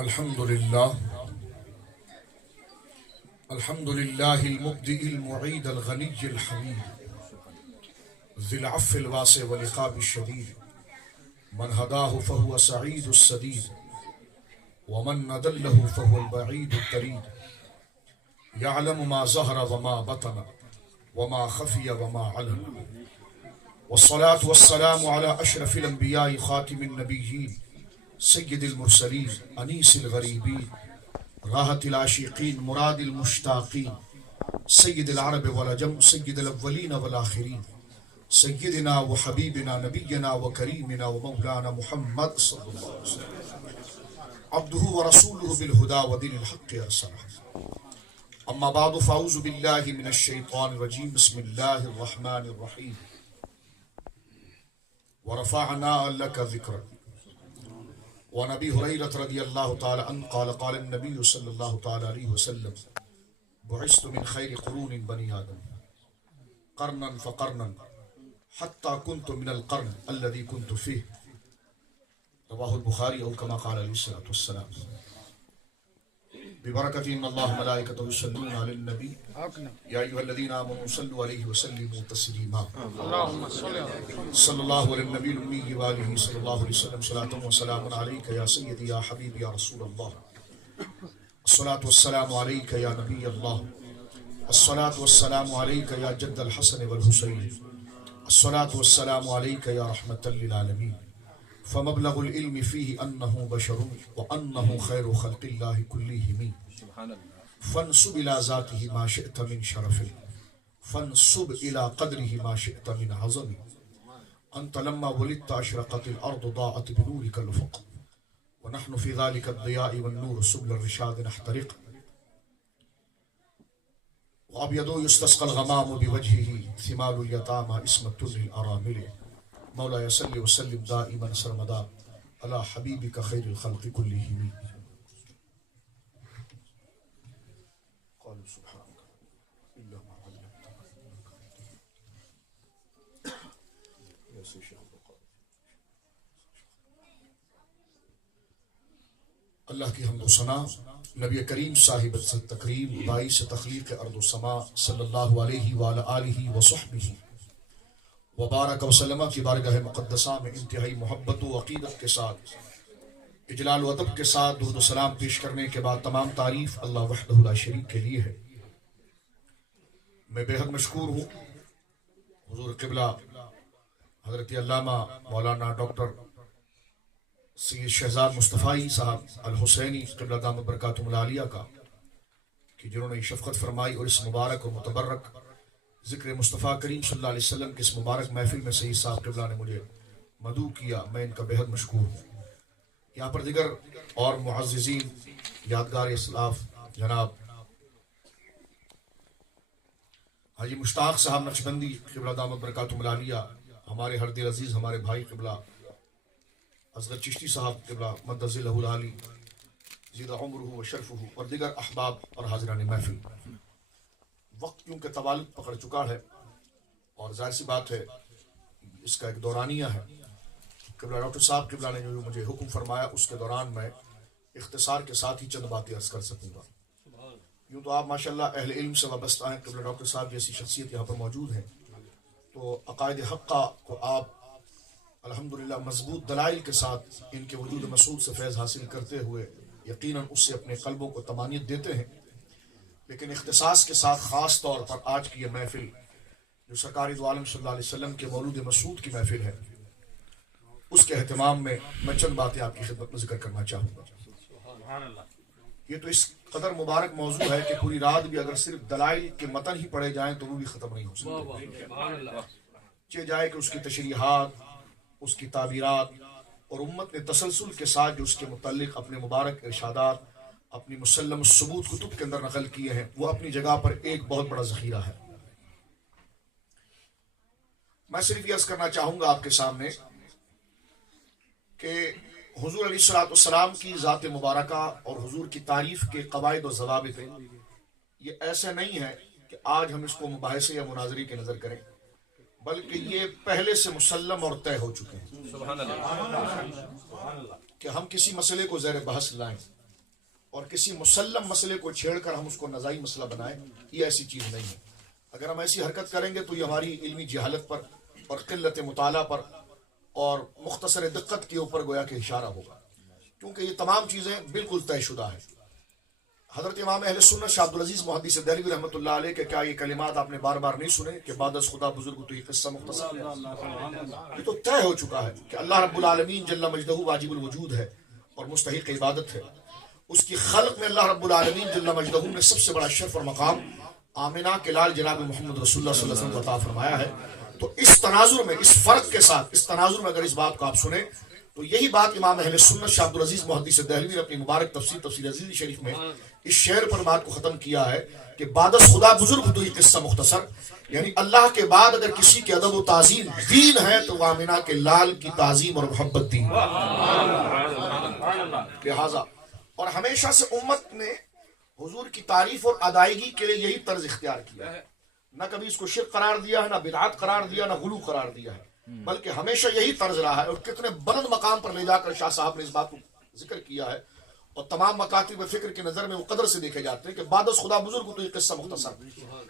الحمد لله المبدئ المعيد الغني الحميد ذي العفو الواسع والعقاب الشديد من هداه فهو سعيد السديد ومن أضله فهو البعيد الطريد يعلم ما ظهر وما بطن وما خفي وما علن والصلاة والسلام على أشرف الأنبياء خاتم النبيين سيد المرسلين أنيس الغريبين راحة العاشقين مراد المشتاقين سيد العرب والعجم سيد الأولين والآخرين سيدنا وحبيبنا نبينا وكريمنا ومولانا محمد صلى الله عليه وسلم عبده ورسوله بالهدى ودين الحق أرسله أما بعد فأعوذ بالله من الشيطان الرجيم بسم الله الرحمن الرحيم ورفعنا لك ذكرك وعن ابي هريره رضي الله تعالى عنه قال قال النبي صلى الله تعالى عليه وسلم بعثت من خير قرون بني آدم قرنا فقرنا حتى كنت من القرن الذي كنت فيه رواه البخاري أو كما قال عليه الصلاة والسلام ببركة إن الله ملائكته يصلون على النبي يا أيها الذين آمنوا صلوا عليه وسلموا تسليما اللهم صل على صلى الله على النبي الأمي وآله صلى الله عليه وسلم صلاة وسلام عليك يا سيدي يا حبيبي يا رسول الله الصلاة والسلام عليك يا نبي الله الصلاة والسلام عليك يا جد الحسن والحسين الصلاة والسلام عليك يا رحمة للعالمين فمبلغ العلم فيه أنه بشر وأنه خير خلق الله كلهم فانسب إلى ذاته ما شئت من شرف فانسب إلى قدره ما شئت من عظم أنت لما ولدت أشرقت الأرض ضاءت بنورك الأفق ونحن في ذلك الضياء والنور سبل الرشاد نحترق وأبيض يستسقى الغمام بوجهه ثمال اليتامى اسم التر الأرامل مولاي صل وسلم دائما سرمدا على حبيبك خير الخلق كلهم قالوا سبحانك إلا ما علمتنا يا شيخ اللہ کی حمد و ثنا نبی کریم صاحب تکریم باعث تخلیق ارض و سما صلی اللہ علیہ وآلہ آلہ وصحبہ وبارک وسلم کی بارگاہ مقدسہ میں انتہائی محبت و عقیدت کے ساتھ اجلال و ادب کے ساتھ درود و سلام پیش کرنے کے بعد تمام تعریف اللہ وحدہ لا شریک کے لیے ہے۔ میں بے حد مشکور ہوں حضور قبلہ حضرت علامہ مولانا ڈاکٹر سید شہزاد مصطفی صاحب الحسینی قبلہ دامت برکاتہم العالیہ کا کہ جنہوں نے شفقت فرمائی اور اس مبارک و متبرک ذکر مصطفیٰ کریم صلی اللہ علیہ وسلم کے اس مبارک محفل میں سید صاحب قبلہ نے مجھے مدعو کیا، میں ان کا بے حد مشکور ہوں۔ یہاں پر دیگر اور معززین یادگار اسلاف جناب حاجی مشتاق صاحب نقشبندی قبلہ دامت برکاتہم العالیہ، ہمارے ہر دل عزیز ہمارے بھائی قبلہ اصغر چشتی صاحب قبلہ مد ظلہ العالی زیدہ عمرہ و شرفہ، اور دیگر احباب اور حاضران محفل۔ وقت کیونکہ طوال پکڑ چکا ہے اور ظاہر سی بات ہے اس کا ایک دورانیہ ہے، قبلہ ڈاکٹر صاحب قبلہ نے جو مجھے حکم فرمایا اس کے دوران میں اختصار کے ساتھ ہی چند باتیں عرض کر سکوں گا۔ یوں تو آپ ماشاءاللہ اہل علم سے وابستہ ہیں، قبلہ ڈاکٹر صاحب جیسی شخصیت یہاں پر موجود ہیں، تو عقائد حقہ کو آپ الحمدللہ مضبوط دلائل کے ساتھ ان کے وجود مسعود سے فیض حاصل کرتے ہوئے یقیناً اس سے اپنے قلبوں کو طمانینت دیتے ہیں، لیکن اختصاص کے ساتھ خاص طور پر آج کی یہ محفل جو سرکار دو عالم صلی اللہ علیہ وسلم کے مولود مسعود کی محفل ہے، اس کے اہتمام میں چند باتیں آپ کی خدمت میں ذکر کرنا چاہوں گا۔ یہ تو اس قدر مبارک موضوع ہے کہ پوری رات بھی اگر صرف دلائل کے متن ہی پڑھے جائیں تو وہ بھی ختم نہیں ہو سکتے، چاہے جائے کہ اس کی تشریحات، اس کی تعبیرات، اور امت نے تسلسل کے ساتھ جو اس کے متعلق اپنے مبارک ارشادات اپنی مسلم ثبوت کتب کے اندر نقل کیے ہیں، وہ اپنی جگہ پر ایک بہت بڑا ذخیرہ ہے۔ میں صرف یہ عرض کرنا چاہوں گا آپ کے سامنے کہ حضور علیہ الصلوۃ والسلام کی ذات مبارکہ اور حضور کی تعریف کے قواعد و ضوابط ہیں، یہ ایسے نہیں ہے کہ آج ہم اس کو مباحثے یا مناظرے کی نظر کریں، بلکہ یہ پہلے سے مسلم اور طے ہو چکے ہیں کہ ہم کسی مسئلے کو زیر بحث لائیں اور کسی مسلم مسئلے کو چھیڑ کر ہم اس کو نزاعی مسئلہ بنائیں، یہ ایسی چیز نہیں ہے۔ اگر ہم ایسی حرکت کریں گے تو یہ ہماری علمی جہالت پر اور قلت مطالعہ پر اور مختصر دقت کے اوپر گویا کہ اشارہ ہوگا، کیونکہ یہ تمام چیزیں بالکل طے شدہ ہیں۔ حضرت امام اہل سنت شاہ عبدالعزیز محدث دہلوی رحمۃ اللہ علیہ کے کیا یہ کلمات آپ نے بار بار نہیں سنے کہ بعد از خدا بزرگ تو یہ قصہ مختصر ہے؟ یہ تو طے ہو چکا ہے کہ اللہ رب العالمین جل مجدہ واجب الوجود ہے اور مستحق عبادت ہے۔ اس کی خلق میں اللہ رب العالمین جل مجدہ نے سب سے بڑا شرف اور مقام آمنہ کے لال جناب محمد رسول اللہ صلی اللہ علیہ وسلم کو عطا فرمایا ہے۔ تو اس تناظر میں، اس فرق کے ساتھ، اس تناظر میں اگر اس بات کو آپ سنیں تو یہی بات امام اہل سنت شاہ عبدالعزیز محدث دہلوی نے اپنی مبارک تفسیر عزیزی شریف میں اس شعر پر بات کو ختم کیا ہے کہ بعد از خدا بزرگ تو یہ قصہ مختصر، یعنی اللہ کے بعد اگر کسی کے ادب و تعظیم دین ہے تو وہ آمنہ کے لال کی تعظیم اور محبت دین۔ لہذا اور ہمیشہ سے امت نے حضور کی تعریف اور ادائیگی کے لیے یہی طرز اختیار کیا ہے، نہ کبھی اس کو شرک قرار دیا ہے، نہ بدعات قرار دیا، نہ غلو قرار دیا ہے، بلکہ ہمیشہ یہی طرز رہا ہے۔ اور کتنے بلند مقام پر لے جا کر شاہ صاحب نے اس بات کو ذکر کیا ہے، اور تمام مکاتب فکر کی نظر میں وہ قدر سے دیکھے جاتے ہیں کہ بعد از خدا بزرگ تو یہ قصہ مختصر،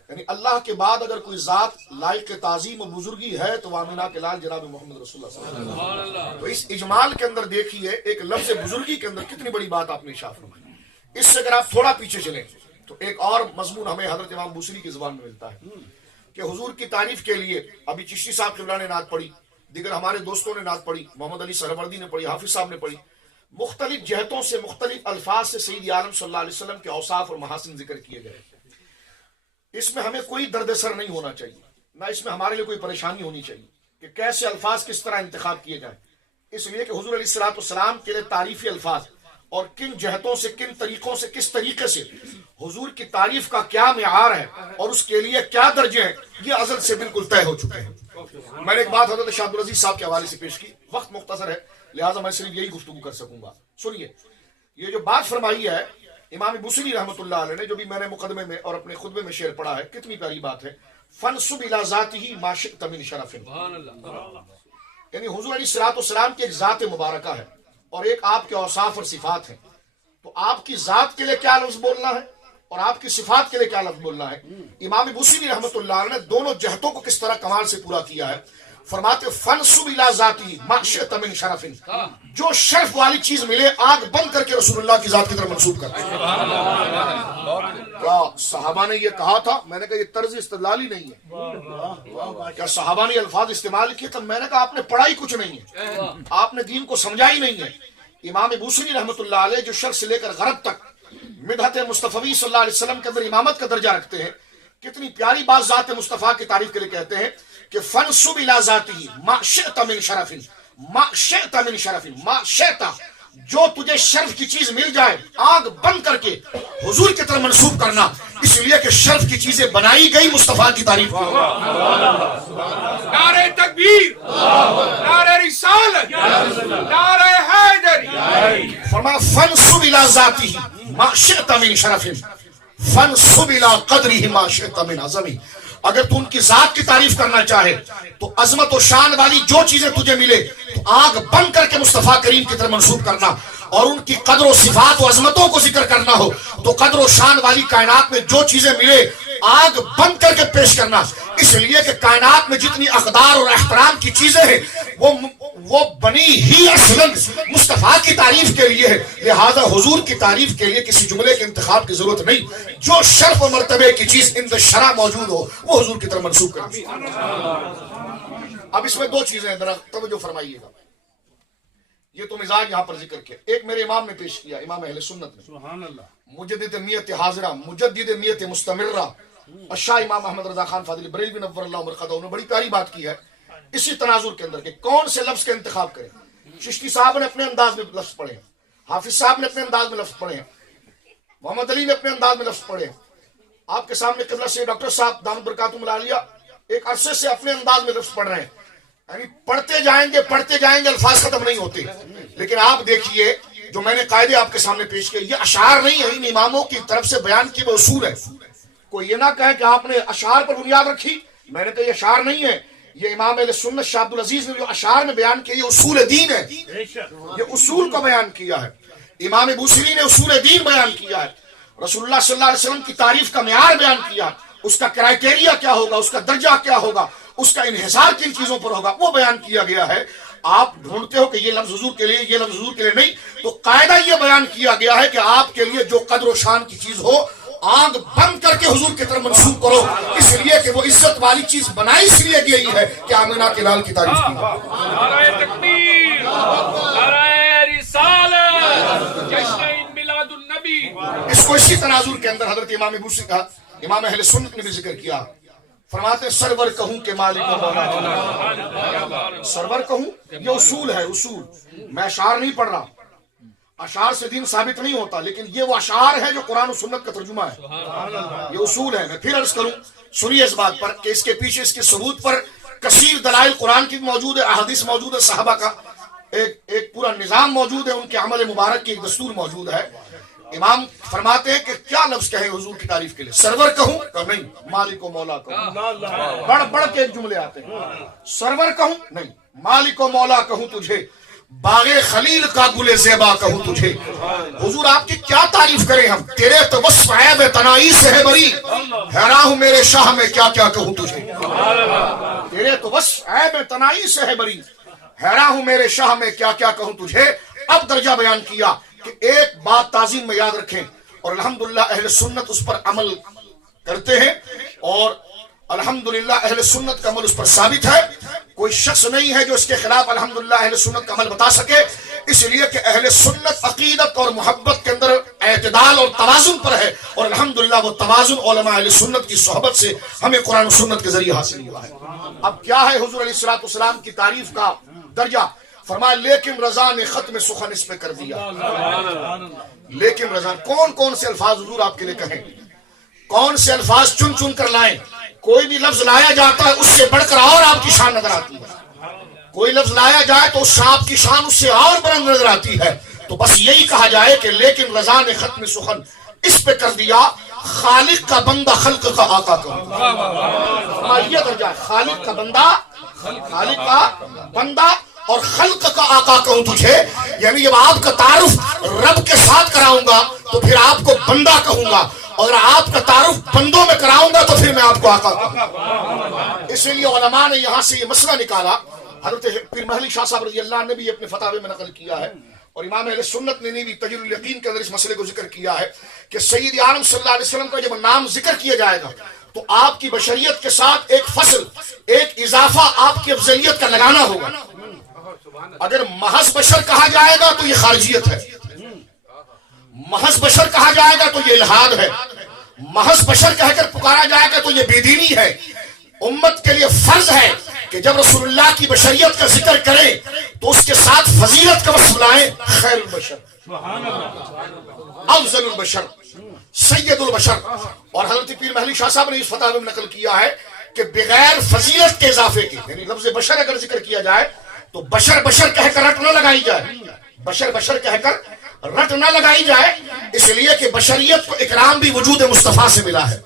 یعنی اللہ کے بعد اگر کوئی ذات لائق تعظیم اور بزرگی ہے تو آمنہ کے لال جناب محمد رسول اللہ صلی اللہ علیہ وسلم۔ تو اس اجمال کے اندر دیکھیے ایک لفظ بزرگی کے اندر کتنی بڑی بات آپ نے اشارہ فرمائی۔ اس سے اگر آپ تھوڑا پیچھے چلیں تو ایک اور مضمون ہمیں حضرت امام بوصیری کی زبان میں ملتا ہے کہ حضور کی تعریف کے لیے ابھی چشتی صاحب قبلہ نے نعت پڑھی، دیگر ہمارے دوستوں نے نعت پڑھی، محمد علی سہروردی نے پڑھی، حافظ صاحب نے پڑھی، مختلف جہتوں سے مختلف الفاظ سے سید عالم صلی اللہ علیہ وسلم کے اوصاف اور محاسن ذکر کیے گئے۔ اس میں ہمیں کوئی درد سر نہیں ہونا چاہیے، نہ اس میں ہمارے لیے کوئی پریشانی ہونی چاہیے کہ کیسے الفاظ کس طرح انتخاب کیے جائیں، اس لیے کہ حضور علیہ السلام کے لیے تعریفی الفاظ اور کن جہتوں سے، کن طریقوں سے، کس طریقے سے حضور کی تعریف کا کیا معیار ہے اور اس کے لیے کیا درجے ہیں، یہ ازل سے بالکل طے ہو چکے ہیں۔ میں نے ایک بات حضرت شاہ عبدالعزیز صاحب کے حوالے سے پیش کی، وقت مختصر ہے لہٰذا میں صرف یہی گفتگو کر سکوں گا۔ سنیے، یہ جو بات فرمائی ہے امام بوصیری رحمۃ اللہ علیہ نے، جو بھی میں نے مقدمے میں اور اپنے خطبے میں شعر پڑھا ہے، کتنی پیاری بات ہے۔ فَنْصُبْ إِلَىٰ ذَاتِهِ مَا شِئْتَ مِنْ شَرَفٍ، یعنی حضور علیہ السلام کی ایک ذات مبارکہ ہے اور ایک آپ کے اوصاف اور صفات ہیں، تو آپ کی ذات کے لیے کیا لفظ بولنا ہے اور آپ کی صفات کے لیے کیا لفظ بولنا ہے۔ امام بوصیری رحمۃ اللہ علیہ نے دونوں جہتوں کو کس طرح کمال سے پورا کیا ہے۔ فرماتے فَنْصُبْ إِلَىٰ ذَاتِهِ مَا شِئْتَ مِنْ شَرَفٍ، جو شرف والی چیز ملے آنکھ بند کر کے رسول اللہ کی ذات کی طرف منسوب کرتے ہیں۔ کیا صحابہ نے یہ کہا تھا؟ میں نے کہا یہ طرز استدلالی نہیں ہے۔ کیا صحابہ نے الفاظ استعمال کیے تھا؟ میں نے کہا آپ نے پڑھا ہی کچھ نہیں ہے، آپ نے دین کو سمجھا ہی نہیں ہے۔ امام بوصیری رحمۃ اللہ علیہ جو شرق سے لے کر غرب تک مدحت مصطفی صلی اللہ علیہ وسلم کے اندر امامت کا درجہ رکھتے ہیں، کتنی پیاری بات ذات مصطفیٰ کی تعریف کے لیے کہتے ہیں کہ فَنْصُبْ إِلَىٰ ذَاتِهِ مَا شِئْتَ مِنْ شَرَفٍ، مَا شِئْتَ مِنْ شَرَفٍ، مَا شِئْتَ، جو تجھے شرف کی چیز مل جائے آنکھ بند کر کے حضور کی طرف منسوب کرنا، اس لیے کہ شرف کی چیزیں بنائی گئی مصطفیٰ کی تعریف کی۔ نعرہ تکبیر، نعرہ رسالت، نعرہ حیدری۔ فرمایا فَنْصُبْ إِلَىٰ ذَاتِهِ مَا شِئْتَ مِنْ شَرَفٍ فَنْصُبْ إِلَىٰ قَدْرِهِ مَا شِئْتَ مِنْ عَظَمٍ، اگر تو ان کی ذات کی تعریف کرنا چاہے تو عظمت و شان والی جو چیزیں تجھے ملے تو آنکھ بند کر کے مصطفیٰ کریم کی طرف منسوب کرنا، اور ان کی قدر و صفات و عظمتوں کو ذکر کرنا ہو تو قدر و شان والی کائنات میں جو چیزیں ملے آنکھ بند کر کے پیش کرنا، اس لیے کہ کائنات میں جتنی اقدار اور احترام کی چیزیں ہیں وہ بنی ہی اصلاً مصطفیٰ کی تعریف کے لیے ہے، لہذا حضور کی تعریف کے لیے کسی جملے کے انتخاب کی ضرورت نہیں، جو شرف و مرتبے کی چیز عند شرع موجود ہو وہ حضور کی طرف منسوب کرنی۔ اب اس میں دو چیزیں ہیں، ذرا توجہ فرمائیے گا، یہ تو مزاج یہاں پر ذکر کیا، ایک میرے امام نے پیش کیا، امام اہل سنت نے، سبحان اللہ، مجدد نیت حاضرہ، مجدد نیت مستمرہ، شاہ امام احمد رضا خان فاضل بریلوی نور اللہ مرقدہ، انہوں نے بڑی پیاری بات کی ہے اسی تناظر کے اندر کہ کون سے لفظ کا انتخاب کریں۔ چشتی صاحب نے اپنے انداز میں لفظ پڑھے ہیں، حافظ صاحب نے اپنے انداز میں لفظ پڑھے ہیں، محمد علی نے اپنے انداز میں لفظ پڑھے ہیں، آپ کے سامنے قبلہ سے ڈاکٹر صاحب دامت برکاتہم العالیہ ایک عرصے سے اپنے انداز میں لفظ پڑھ رہے ہیں، یعنی پڑھتے جائیں گے الفاظ ختم نہیں ہوتے، لیکن آپ دیکھیے جو میں نے قاعدے آپ کے سامنے پیش کیے، یہ اشعار نہیں ہے، ان اماموں کی طرف سے بیان کی وہ اصول ہے۔ کوئی یہ نہ کہے کہ آپ نے اشعار پر بنیاد رکھی، میں نے کہا یہ اشعار نہیں ہے، یہ امام اہل سنت شاہ عبدالعزیز نے جو اشعار میں بیان کیا یہ اصول دین ہے، یہ اصول کا بیان کیا ہے امام بوصیری نے اصول دین بیان کیا ہے، رسول اللہ صلی اللہ علیہ وسلم کی تعریف کا معیار بیان کیا، اس کا کرائٹیریا کیا ہوگا، اس کا درجہ کیا ہوگا، اس کا انحصار کن چیزوں پر ہوگا، وہ بیان کیا گیا ہے۔ آپ ڈھونڈتے ہو کہ یہ لفظ حضور کے لیے، یہ لفظ حضور کے لیے نہیں، تو قاعدہ یہ بیان کیا گیا ہے کہ آپ کے لیے جو قدر و شان کی چیز ہو آنکھ بند کر کے حضور کی طرف منسوب کرو، اس لیے کہ وہ عزت والی چیز بنائی اس لیے گئی ہے کہ آمنہ کے لال کی تعریف کی۔ نعرہ تکبیر، نعرہ رسالت، جشن میلاد النبی۔ اس کو اسی تناظر کے اندر حضرت امام بوصیری کا امام اہل سنت نے بھی ذکر کیا، فرماتے ہیں سرور کہوں کہ مالک و مولا، سرور کہوں، یہ اصول ہے، اصول، میں اشعار نہیں پڑھ رہا، اشعار سے دین ثابت نہیں ہوتا، لیکن یہ وہ اشعار ہے جو قرآن و سنت کا ترجمہ ہے، یہ اصول ہے۔ میں پھر عرض کروں، سنیے اس بات پر کہ اس کے پیچھے اس کے ثبوت پر کثیر دلائل قرآن کی موجود ہے، احادیث موجود ہے، صحابہ کا ایک پورا نظام موجود ہے، ان کے عمل مبارک کی ایک دستور موجود ہے۔ امام فرماتے ہیں کہ کیا لفظ کہے حضور کی تعریف کے لیے، سرور کہوں کہ نہیں، مالک و مولا کہوں، بڑھ بڑھ کے ایک جملے آتے ہیں، سرور کہوں نہیں، مالک و مولا کہوں تجھے، باغ خلیل کا گل زیبا کہوں تجھے۔ حضور آپ کی کیا تعریف کریں ہم، تیرے تو وصف عیب تنائی سے ہے بری، حیران ہوں میرے شاہ میں کیا کیا کہوں تجھے، تیرے تو وصف عیب تنائی سے ہے بری، حیران ہوں میرے شاہ میں کیا کیا کہوں تجھے۔ اب درجہ بیان کیا کہ ایک بات تعظیم میں یاد رکھیں، اور الحمدللہ اہل سنت اس پر عمل کرتے ہیں، اور الحمدللہ اہل سنت کا عمل اس پر ثابت ہے، کوئی شخص نہیں ہے جو اس کے خلاف الحمدللہ اہل سنت کا عمل بتا سکے، اس لیے کہ اہل سنت عقیدت اور محبت کے اندر اعتدال اور توازن پر ہے، اور الحمدللہ وہ توازن علماء اہل سنت کی صحبت سے ہمیں قرآن و سنت کے ذریعے حاصل ہوا ہے۔ اب کیا ہے حضور علیہ الصلوۃ والسلام کی تعریف کا درجہ، فرمایا لیکن رضا نے ختم سخن اس پہ کر دیا۔ لیکن رضا، کون کون سے الفاظ حضور آپ کے لیے کہیں، کون سے الفاظ چن چن کر لائیں، کوئی بھی لفظ لایا جاتا ہے اس سے بڑھ کر اور آپ کی شان نظر آتی ہے، کوئی لفظ لایا جائے تو اس آپ کی شان اس سے اور بلند نظر آتی ہے، تو بس یہی کہا جائے کہ لیکن رضا نے ختم سخن اس پہ کر دیا، خالق کا بندہ خلق کا آقا کہوں، یہ درجہ ہے، خالق کا بندہ، خالق کا بندہ اور خلق کا آقا کہوں تجھے، یعنی جب آپ کا تعارف رب کے ساتھ کراؤں گا تو پھر آپ کو بندہ کہوں گا، اور آپ کا تعارف بندوں میں کراؤں گا تو پھر میں آپ کو آقا کہوں گا۔ اسی لیے علماء نے یہاں سے یہ مسئلہ نکالا، حضرت پیر محلی شاہ صاحب رضی اللہ عنہ نے بھی اپنے فتاوے میں نقل کیا ہے، اور امام اہل سنت نے بھی تجرید الیقین کے اندر اس مسئلے کو ذکر کیا ہے کہ سید عالم صلی اللہ علیہ وسلم کا جب نام ذکر کیا جائے گا تو آپ کی بشریت کے ساتھ ایک فصل، ایک اضافہ آپ کی افضلیت کا لگانا ہوگا۔ اگر محض بشر کہا جائے گا تو یہ خارجیت ہے، محض بشر کہا جائے گا تو یہ الحاد ہے، محض بشر کہہ کر پکارا جائے گا تو یہ بے دینی ہے۔ امت کے لیے فرض ہے کہ جب رسول اللہ کی بشریت کا ذکر کریں تو اس کے ساتھ فضیلت کا وصف لائیں، خیر البشر، افضل البشر، سید البشر۔ اور حضرت پیر محلی شاہ صاحب نے اس فتاوے میں نقل کیا ہے کہ بغیر فضیلت کے اضافے کے، یعنی لفظ بشر اگر ذکر کیا جائے تو بشر بشر کہہ کر رٹ نہ لگائی جائے، بشر بشر کہہ کر رٹ نہ لگائی جائے، اس لیے کہ بشریت کو اکرام بھی وجود مصطفیٰ سے ملا ہے،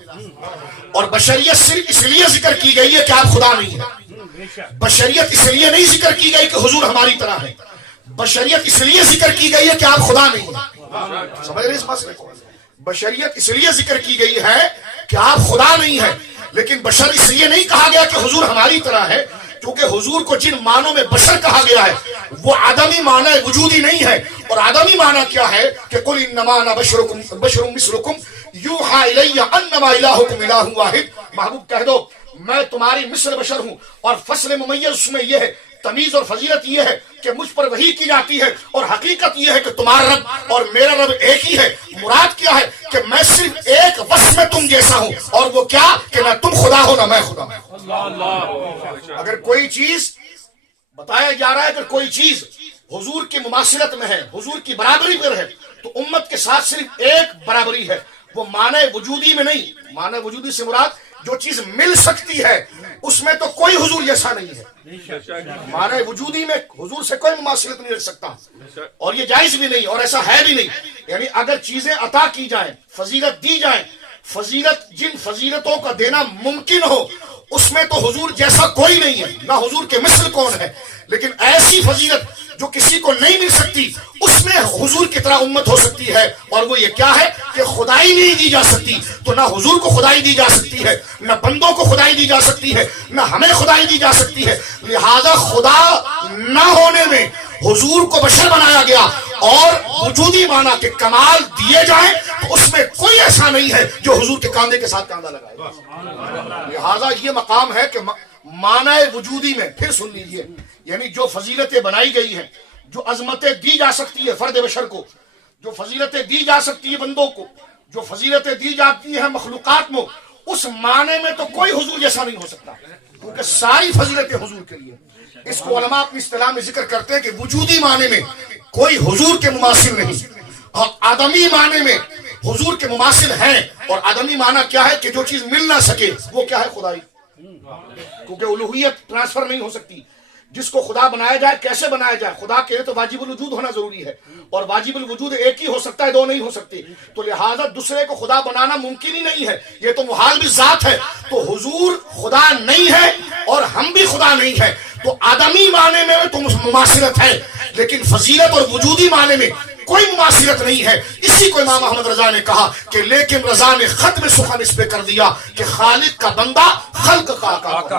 اور بشریت صرف اس لیے ذکر کی گئی ہے کہ آپ خدا نہیں ہیں، بشریت اس لیے نہیں ذکر کی گئی کہ حضور ہماری طرح ہے، بشریت اس لیے ذکر کی گئی ہے کہ آپ خدا نہیں ہیں، سمجھ رہے اس مسئلے کو، بشریت اس لیے ذکر کی گئی ہے کہ آپ خدا نہیں ہیں، لیکن بشر اس لیے نہیں کہا گیا کہ حضور ہماری طرح ہے، کیونکہ حضور کو جن معنوں میں بشر کہا گیا ہے وہ آدمی معنی وجودی نہیں ہے، اور آدمی معنی کیا ہے کہ قل انما انا بشر مثلکم یوحی الی انما الہکم الہ واحد، محبوب کہہ دو میں تمہاری مثل بشر ہوں، اور فصل ممیز اس میں یہ ہے، تمیز اور فضیلت یہ ہے کہ مجھ پر وحی کی جاتی ہے، اور حقیقت یہ ہے کہ تمہارا رب اور میرا رب ایک ہی ہے۔ مراد کیا ہے کہ میں صرف ایک وصف میں تم جیسا ہوں، اور وہ کیا کہ نہ تم خدا ہو نہ میں خدا ہوں۔ اگر کوئی چیز بتایا جا رہا ہے، اگر کوئی چیز حضور کی مماثلت میں ہے، حضور کی برابری پر ہے، تو امت کے ساتھ صرف ایک برابری ہے، وہ معنی وجودی میں نہیں، معنی وجودی سے مراد جو چیز مل سکتی ہے اس میں تو کوئی حضور جیسا نہیں ہے، معنی وجودی میں حضور سے کوئی مماثلت نہیں رکھ سکتا، اور یہ جائز بھی نہیں اور ایسا ہے بھی نہیں، یعنی اگر چیزیں عطا کی جائیں، فضیلت دی جائیں، فضیلت جن فضیلتوں کا دینا ممکن ہو اس میں تو حضور جیسا کوئی نہیں ہے، نہ حضور کے مثل کون ہے، لیکن ایسی فضیلت جو کسی کو نہیں مل سکتی اس میں حضور کی طرح امت ہو سکتی ہے، اور وہ یہ کیا ہے کہ خدائی نہیں دی جا سکتی، تو نہ حضور کو خدائی دی جا سکتی ہے، نہ بندوں کو خدائی دی جا سکتی ہے، نہ ہمیں خدائی دی جا سکتی ہے، لہذا خدا نہ ہونے میں حضور کو بشر بنایا گیا، اور وجودی معنی کے کمال دیے جائیں تو اس میں کوئی ایسا نہیں ہے جو حضور کے کاندھے کے ساتھ کاندھا لگائے۔ لہذا یہ مقام ہے کہ معنی وجودی میں، پھر سن لیجئے، یعنی جو فضیلتیں بنائی گئی ہیں، جو عظمتیں دی جا سکتی ہے فرد بشر کو، جو فضیلتیں دی جا سکتی ہے بندوں کو، جو فضیلتیں دی جاتی ہیں مخلوقات میں، اس معنی میں تو کوئی حضور جیسا نہیں ہو سکتا، کیونکہ ساری فضیلتیں حضور کے لیے۔ اس کو علماء اپنی اصطلاح میں ذکر کرتے ہیں کہ وجودی معنی میں کوئی حضور کے مماثل نہیں، اور آدمی معنی میں حضور کے مماثل ہیں، اور آدمی معنی کیا ہے کہ جو چیز مل نہ سکے وہ کیا ہے؟ خدائی، کیونکہ الوہیت ٹرانسفر نہیں ہو سکتی۔ جس کو خدا بنایا جائے کیسے بنایا جائے؟ خدا کے لیے تو واجب الوجود ہونا ضروری ہے، اور واجب الوجود ایک ہی ہو سکتا ہے، دو نہیں ہو سکتے، تو لہذا دوسرے کو خدا بنانا ممکن ہی نہیں ہے، یہ تو محال بھی ذات ہے۔ تو حضور خدا نہیں ہے اور ہم بھی خدا نہیں ہے، تو آدمی معنی میں تو مماثلت ہے، لیکن فضیلت اور وجودی معنی میں کوئی مماثلت نہیں ہے۔ اسی کو امام احمد رضا نے کہا کہ لیکن رضا نے ختم سخن اس پہ کر دیا کہ خالق کا بندہ خلق کا آقا۔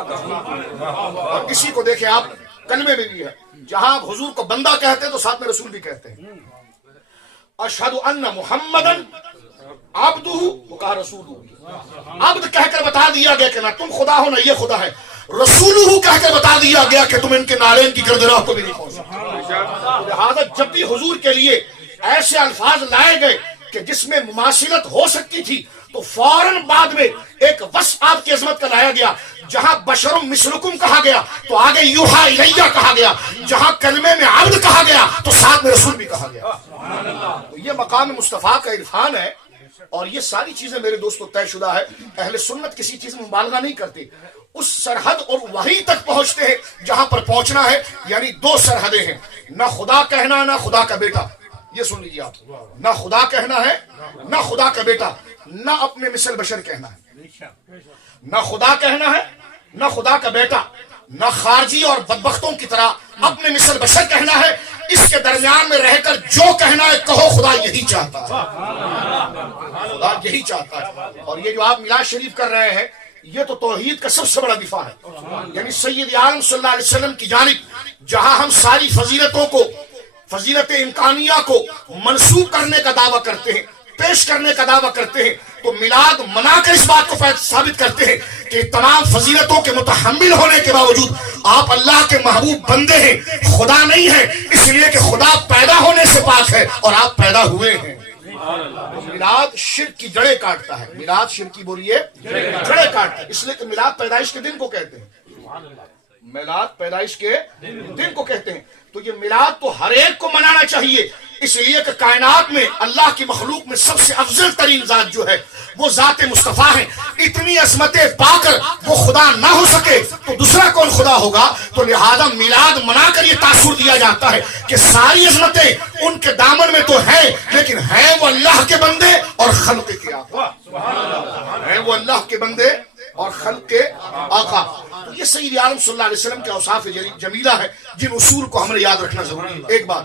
اور اسی کو دیکھیں آپ کلمے میں بھی ہے، جہاں آپ حضور کو بندہ کہتے ہیں تو ساتھ میں رسول بھی کہتے ہیں۔ اشہد ان محمدن عبدہ، وہ کہا رسولہ، عبد کہہ کر بتا دیا گیا کہ نہ تم خدا ہو نہ یہ خدا ہے، رسولہ کہہ کر بتا دیا گیا کہ تم ان کے نالین کی گرد راہ کو بھی نہیں پہنچ سکتے۔ لہذا جب بھی حضور کے لیے ایسے الفاظ لائے گئے کہ جس میں مماثلت ہو سکتی تھی تو فوراً بعد میں ایک وصف آپ کی عظمت کا لایا گیا۔ جہاں بشرم مثلکم کہا گیا تو آگے یوحا الیہ کہا گیا، جہاں کلمے میں عبد کہا گیا تو ساتھ میں رسول بھی کہا گیا۔ تو یہ مقام مصطفیٰ کا عرفان ہے، اور یہ ساری چیزیں میرے دوستو طے شدہ ہے۔ اہل سنت کسی چیز میں مبالغہ نہیں کرتے، اس سرحد اور وہیں تک پہنچتے ہیں جہاں پر پہنچنا ہے، یعنی دو سرحدیں ہیں، نہ خدا کہنا نہ خدا کا بیٹا۔ یہ سن لیجیے آپ، نہ خدا کہنا ہے نہ خدا کا بیٹا، نہ اپنے مثل بشر کہنا ہے، نہ خدا کہنا ہے نہ خدا کا بیٹا، نہ خارجی اور بدبختوں کی طرح اپنے مثل بشر کہنا ہے۔ اس کے درمیان میں رہ کر جو کہنا ہے کہو، خدا یہی چاہتا ہے، خدا یہی چاہتا ہے۔ اور یہ جو آپ میلاد شریف کر رہے ہیں یہ تو توحید کا سب سے بڑا دفاع ہے، یعنی سید عالم صلی اللہ علیہ وسلم کی جانب جہاں ہم ساری فضیلتوں کو، فضیلت امکانیہ کو منسوب کرنے کا دعویٰ کرتے ہیں، پیش کرنے کا دعویٰ کرتے ہیں، تو میلاد منا کر اس بات کو ثابت کرتے ہیں کہ تمام فضیلتوں کے متحمل ہونے کے باوجود آپ اللہ کے محبوب بندے ہیں، خدا نہیں ہیں، اس لیے کہ خدا پیدا ہونے سے پاک ہے اور آپ پیدا ہوئے ہیں۔ میلاد شرک کی جڑیں کاٹتا ہے، میلاد شرک کی بولیے جڑیں کاٹتا ہے، اس لیے کہ میلاد پیدائش کے دن کو کہتے ہیں، میلاد پیدائش کے دن کو کہتے ہیں۔ تو یہ میلاد تو ہر ایک کو منانا چاہیے، اس لیے کہ کائنات میں اللہ کی مخلوق میں سب سے افضل ترین ذات جو ہے وہ ذات مصطفیٰ ہے۔ اتنی عظمتیں پا کر وہ خدا نہ ہو سکے تو دوسرا کون خدا ہوگا؟ تو لہذا میلاد منا کر یہ تاثر دیا جاتا ہے کہ ساری عظمتیں ان کے دامن میں تو ہیں، لیکن ہیں وہ اللہ کے بندے اور خلق کے آقا، ہیں وہ اللہ کے بندے اور خلق کے آقا۔ تو یہ سید عالم صلی اللہ علیہ وسلم کے اوصاف جمیلہ ہے جن اصول کو ہم نے یاد رکھنا ضروری ہے۔ ایک بات،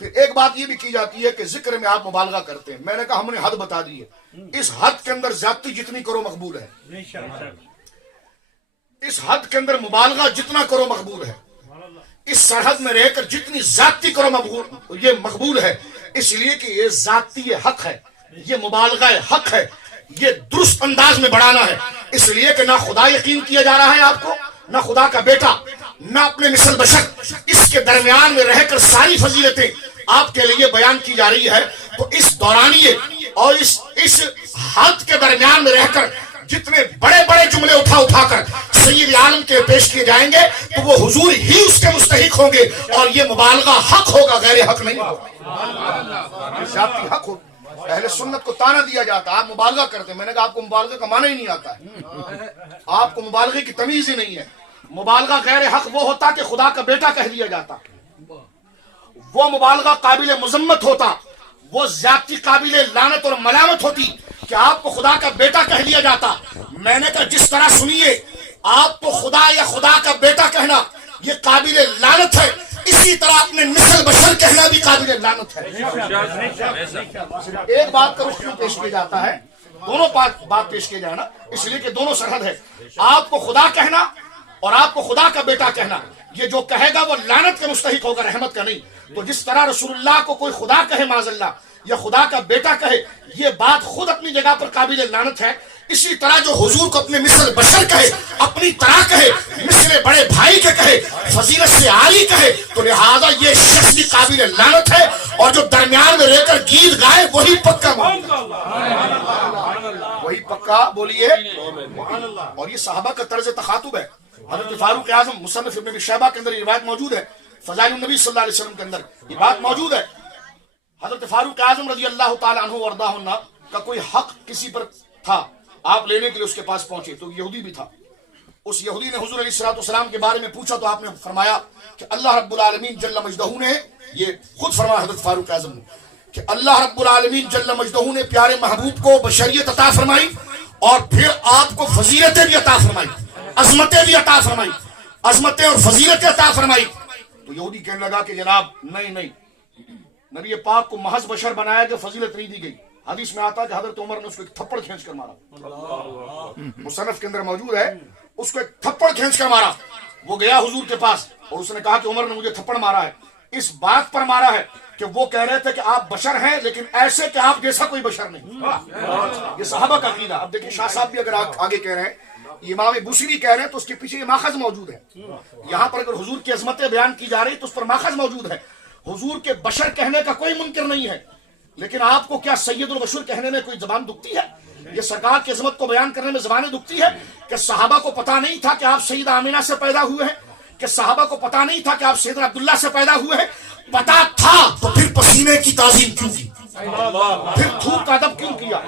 پھر ایک بات یہ بھی کی جاتی ہے کہ ذکر میں آپ مبالغہ کرتے ہیں، میں نے کہا ہم نے حد بتا دی ہے، اس حد کے اندر زیادتی جتنی کرو مقبول ہے، اس حد کے اندر مبالغہ جتنا کرو مقبول ہے، اس سرحد میں رہ کر جتنی زیادتی کرو یہ مقبول ہے، اس لیے کہ یہ ذاتی حق ہے، یہ مبالغہ حق ہے، یہ درست انداز میں بڑھانا ہے، اس لیے کہ نہ خدا یقین کیا جا رہا ہے آپ کو، نہ خدا کا بیٹا، نہ اپنے مثل بشر، اس کے درمیان میں رہ کر ساری فضیلتیں آپ کے لیے بیان کی جا رہی ہے۔ تو اس دورانیے اور اس حد کے درمیان میں رہ کر جتنے بڑے بڑے جملے اٹھا کر سید عالم کے پیش کیے جائیں گے تو وہ حضور ہی اس کے مستحق ہوں گے، اور یہ مبالغہ حق ہوگا، غیر حق نہیں ہوگا، ذاتی حق ہوگا۔ اہل سنت کو تانا دیا جاتا ہے آپ مبالغہ کرتے ہیں، میں نے کہا آپ کو مبالغہ کا معنی ہی نہیں آتا ہے، آپ کو مبالغے کی تمیز ہی نہیں ہے۔ مبالغہ غیر حق وہ ہوتا کہ خدا کا بیٹا کہہ دیا جاتا، وہ مبالغہ قابل مذمت ہوتا، وہ زیادتی قابل لعنت اور ملامت ہوتی کہ آپ کو خدا کا بیٹا کہہ دیا جاتا۔ میں نے کہا جس طرح سنیے، آپ کو خدا یا خدا کا بیٹا کہنا یہ قابل لعنت ہے، اسی طرح اپنے مثل بشر کہنا بھی قابل لعنت ہے۔ ایک بات کا رخ کیوں پیش کیا جاتا ہے؟ دونوں بات پیش کیے جائے نا، اس لیے کہ دونوں سرحد ہے۔ آپ کو خدا کہنا اور آپ کو خدا کا بیٹا کہنا، یہ جو کہے گا وہ لعنت کا مستحق ہوگا، رحمت کا نہیں۔ تو جس طرح رسول اللہ کو کوئی خدا کہے معاذ اللہ یا خدا کا بیٹا کہے، یہ بات خود اپنی جگہ پر قابل لعنت ہے، اسی طرح جو حضور کو اپنے مثل بشر کہے، اپنی طرح کہے، مثل بڑے بھائی کے کہے، فضیلت سے عالی کہے، تو لہذا یہ شخص بھی قابل لعنت ہے، اور جو درمیان میں رہ کر گیت گائے وہی پکا مومن، وہی پکا بولیے۔ اور یہ صحابہ کا طرز تخاطب ہے۔ حضرت فاروق اعظم مصنف ابن ابی شیبہ کے اندر یہ روایت موجود ہے، فضائل النبی صلی اللہ علیہ وسلم کے اندر یہ بات موجود ہے۔ حضرت فاروق اعظم رضی اللہ تعالی عنہ وارضاہ عنہ کا کوئی حق کسی پر تھا، آپ لینے کے لیے اس کے پاس پہنچے، تو یہودی بھی تھا۔ اس یہودی نے حضور علیہ الصلوۃ والسلام کے بارے میں پوچھا تو آپ نے فرمایا کہ اللہ رب العالمین جل مجدہ نے، یہ خود فرمایا حضرت فاروق اعظم نے کہ اللہ رب العالمین جل مجدہ نے پیارے محبوب کو بشریت عطا فرمائی، اور پھر آپ کو فضیلتیں بھی عطا فرمائی، عظمتیں بھی عطا فرمائی، عظمتیں اور فضیلتیں عطا فرمائی۔ تو یہودی کہنے لگا کہ جناب نہیں، نبی پاک کو محض بشر بنایا کہ فضیلت نہیں دی گئی۔ حدیث میں آتا ہے کہ حضرت عمر نے اس کو ایک تھپڑ کھینچ کر مارا، مصنف کے اندر موجود ہے، اس کو ایک تھپڑ کھینچ کر مارا۔ وہ گیا حضور کے پاس اور اس نے کہا کہ عمر نے مجھے تھپڑ مارا ہے، اس بات پر مارا ہے کہ وہ کہہ رہے تھے کہ آپ بشر ہیں لیکن ایسے کہ آپ جیسا کوئی بشر نہیں۔ یہ صحابہ کا عقیدہ۔ اب دیکھیں شاہ صاحب بھی اگر آگے کہہ رہے ہیں، امام بوصیری کہہ رہے ہیں، تو اس کے پیچھے یہ ماخذ موجود ہے۔ یہاں پر اگر حضور کی عظمتیں بیان کی جا رہی تو اس پر ماخذ موجود ہے۔ حضور کے بشر کہنے کا کوئی منکر نہیں ہے، لیکن آپ کو کیا سید البشر کہنے میں کوئی زبان دکھتی ہے؟ یہ سرکار کی عظمت کو بیان کرنے میں زبانیں دکھتی ہے کہ صحابہ کو پتا نہیں تھا کہ آپ سیدہ آمینہ سے پیدا ہوئے ہیں، کہ صحابہ کو پتا نہیں تھا کہ آپ سیدنا عبداللہ سے پیدا ہوئے ہیں؟ پتا تھا تو پھر پسینے کی تعظیم کیوں کی، پھر تھوک کا ادب کیوں کیا،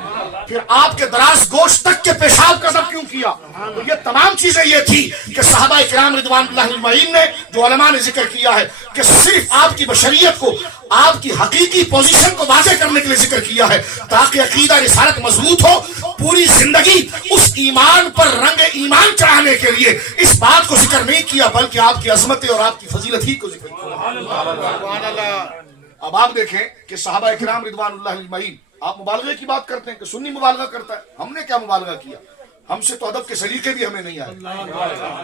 پھر آپ کے دراز گوشت تک کے پیشاب کا ادب کیوں کیا؟ تو یہ تمام چیزیں یہ تھی کہ صحابہ اکرام رضوان اللہ اجمعین نے، جو علماء نے ذکر کیا ہے کہ صرف آپ کی بشریت کو، آپ کی حقیقی پوزیشن کو واضح کرنے کے لیے ذکر کیا ہے، تاکہ عقیدہ رسالت مضبوط ہو۔ پوری زندگی اس ایمان پر رنگ ایمان چڑھانے کے لیے اس بات کو ذکر نہیں کیا، بلکہ آپ کی عظمت اور آپ کی فضیلت ہی کو ذکر کیا۔ اب آپ دیکھیں کہ صحابہ اکرام رضوان اللہ اجمعین، آپ مبالغے کی بات کرتے ہیں کہ سنی مبالغہ کرتا ہے، ہم نے کیا مبالغہ کیا؟ ہم سے تو ادب کے سلیقے بھی ہمیں نہیں آئے،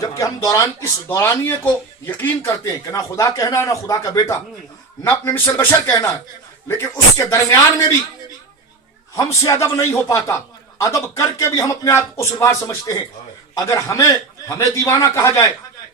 جبکہ ہم اس دورانیے کو یقین کرتے ہیں کہ نہ خدا کہنا ہے، نہ خدا کا بیٹا، نہ اپنے مثل بشر کہنا ہے، لیکن اس کے درمیان میں بھی ہم سے ادب نہیں ہو پاتا۔ ادب کر کے بھی ہم اپنے آپ کو سرور سمجھتے ہیں۔ اگر ہمیں دیوانہ کہا جائے